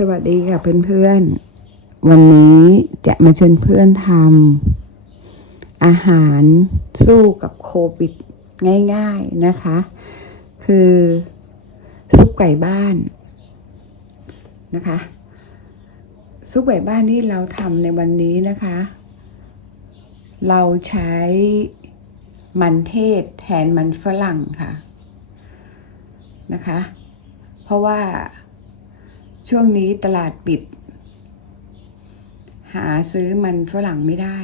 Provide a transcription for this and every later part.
สวัสดีค่ะเพื่อนๆ วันนี้จะมาชวนเพื่อนทำอาหารสู้กับโควิดง่ายๆนะคะ คือซุปไก่บ้านนะคะ ซุปไก่บ้านที่เราทำในวันนี้นะคะ เราใช้มันเทศแทนมันฝรั่งค่ะนะคะ เพราะว่า ช่วงนี้ตลาดปิด หาซื้อมันฝรั่งไม่ได้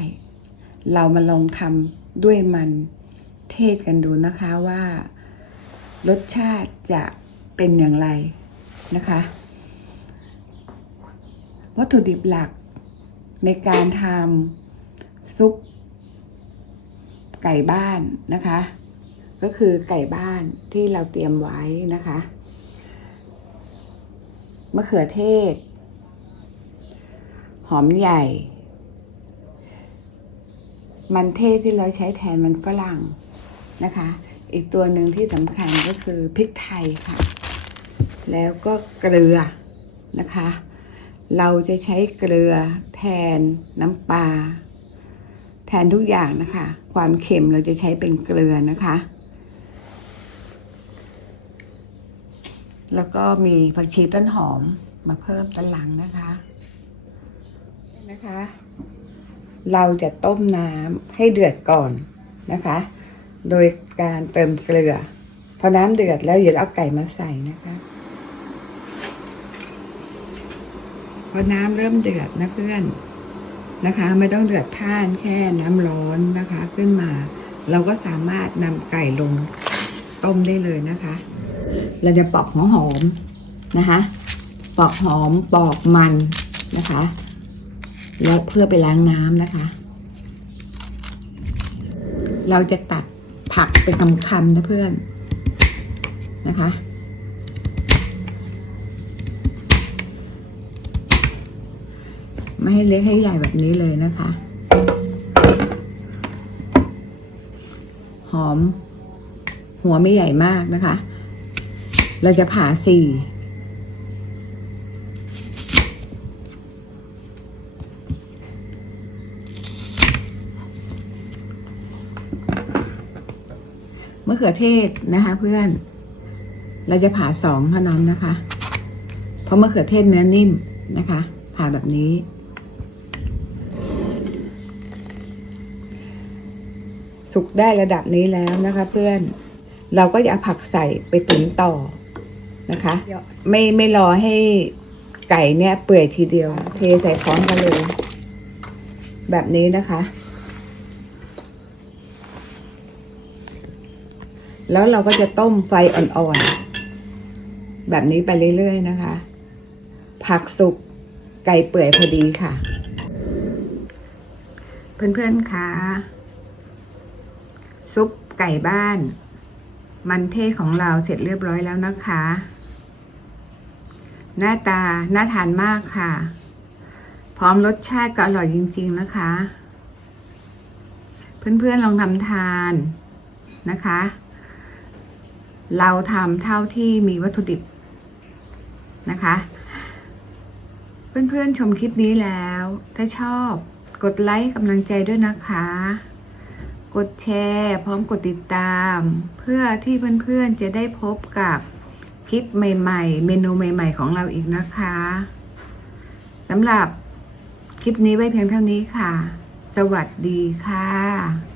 เรามาลองทำด้วยมันเทศกันดูนะคะว่า รสชาติจะเป็นอย่างไรนะคะ วัตถุดิบหลักในการทำซุป ไก่บ้านนะคะ ก็คือไก่บ้านที่เราเตรียมไว้นะคะ มะเขือเทศ หอมใหญ่ มันเทศที่เราใช้แทนมันฝรั่งนะคะ อีกตัวหนึ่งที่สำคัญก็คือพริกไทยค่ะ แล้วก็เกลือนะคะ เราจะใช้เกลือแทนน้ำปลาแทนทุกอย่างนะคะ ความเค็มเราจะใช้เป็นเกลือนะคะ แล้วก็มีผักชีต้นหอมมาเพิ่มตอนหลังนะคะนะคะ เราจะต้มน้ำให้เดือดก่อนนะคะ โดยการเติมเกลือ พอน้ำเดือดแล้วเดี๋ยวเอาไก่มาใส่นะคะพอน้ำเริ่มเดือดนะเพื่อนนะคะ ไม่ต้องเดือดพ่านแค่น้ำร้อนนะคะ ขึ้นมา เราก็สามารถนำไก่ลงต้มได้เลยนะคะ เราจะปอกหัวหอมนะคะ ปอกหอมปอกมันนะคะแล้วเพื่อไปล้างน้ำนะคะ เราจะตัดผักเป็นคำๆนะเพื่อนนะคะไม่ให้เล็กให้ใหญ่แบบนี้เลยนะคะ หอม หัวไม่ใหญ่มากนะคะ เราจะผ่าสี่มะเขือเทศนะคะเพื่อน เราจะผ่าสองเท่านั้นนะคะ เพราะมะเขือเทศเนื้อนิ่มนะคะ ผ่าแบบนี้ สุกได้ระดับนี้แล้วนะคะเพื่อน เราก็จะเอาผักใส่ไปตุ๋นต่อ นะคะ ไม่ไม่รอให้ไก่เนี่ย เปื่อยทีเดียว เทใส่พร้อมกันเลย แบบนี้นะคะ แล้วเราก็จะต้มไฟอ่อนๆ แบบนี้ไปเรื่อยๆนะคะ ผักสุกไก่เปื่อยพอดีค่ะ เพื่อนๆคะซุปไก่บ้าน มันเทศของเราเสร็จเรียบร้อยแล้วนะคะ หน้าตา น่าทานมากค่ะ พร้อมรสชาติก็อร่อยจริง ๆ นะคะ เพื่อน ๆ ลองทำทานนะคะ เราทำเท่าที่มีวัตถุดิบนะคะ เพื่อน ๆ ชมคลิปนี้แล้ว ถ้าชอบกดไลค์กำลังใจด้วยนะคะ กดแชร์ พร้อมกดติดตาม เพื่อที่เพื่อน ๆ จะได้พบกับ ลิปใหม่ๆ เมนูใหม่ ๆ ของเราอีกนะคะสำหรับคลิปนี้ไว้เพียงเท่านี้ค่ะ สวัสดีค่ะ